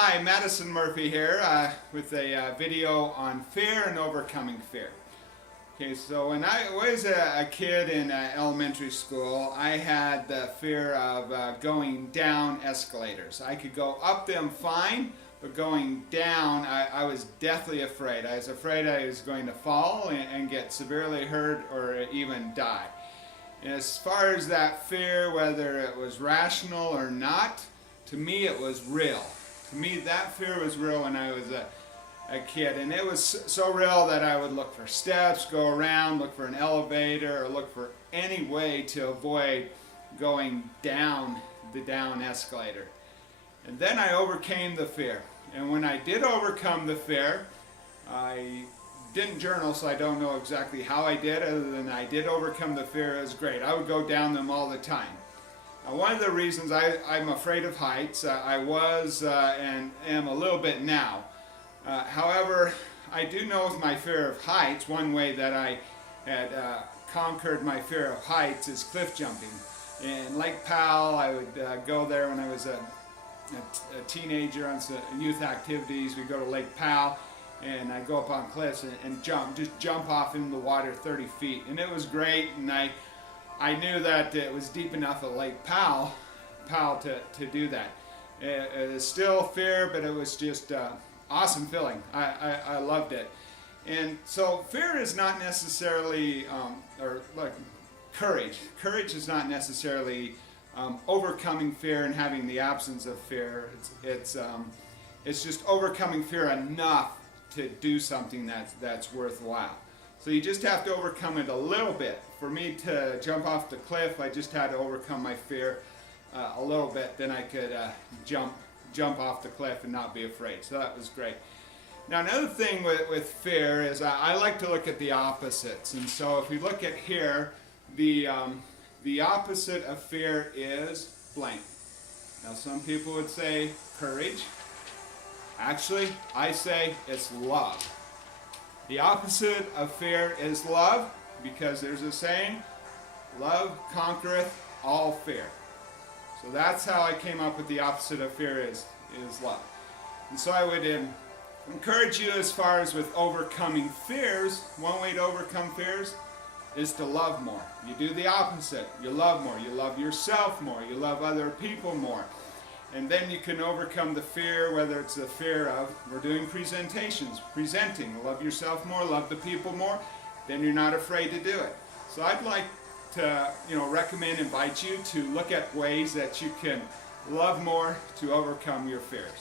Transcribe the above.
Hi, Madison Murphy here with a video on fear and overcoming fear. Okay, so when I was a kid in elementary school, I had the fear of going down escalators. I could go up them fine, but going down, I was deathly afraid. I was afraid I was going to fall and get severely hurt or even die. And as far as that fear, whether it was rational or not, to me it was real. To me, that fear was real when I was a kid, and it was so real that I would look for steps, go around, look for an elevator, or look for any way to avoid going down the down escalator. And then I overcame the fear. And when I did overcome the fear, I didn't journal, so I don't know exactly how I did, other than I did overcome the fear. It was great. I would go down them all the time. One of the reasons I'm afraid of heights, I was and am a little bit now. However, I do know with my fear of heights, one way that I had conquered my fear of heights is cliff jumping. In Lake Powell, I would go there when I was a teenager on some youth activities. We'd go to Lake Powell, and I'd go up on cliffs and just jump off into the water 30 feet. And it was great, and I knew that it was deep enough at Lake Powell to do that. It was still fear, but it was just awesome feeling. I loved it. And so fear is not necessarily, or like courage. Courage is not necessarily overcoming fear and having the absence of fear. It's just overcoming fear enough to do something that's worthwhile. So you just have to overcome it a little bit. For me to jump off the cliff, I just had to overcome my fear a little bit. Then I could jump off the cliff and not be afraid. So that was great. Now another thing with fear is I like to look at the opposites. And so if we look at here, the opposite of fear is blank. Now some people would say courage. Actually, I say it's love. The opposite of fear is love, because there's a saying, love conquereth all fear. So that's how I came up with the opposite of fear is love. And so I would encourage you, as far as with overcoming fears, one way to overcome fears is to love more. You do the opposite. You love more. You love yourself more. You love other people more. And then you can overcome the fear, whether it's the fear of, we're doing presentations, presenting, love yourself more, love the people more, then you're not afraid to do it. So I'd like to recommend, invite you to look at ways that you can love more to overcome your fears.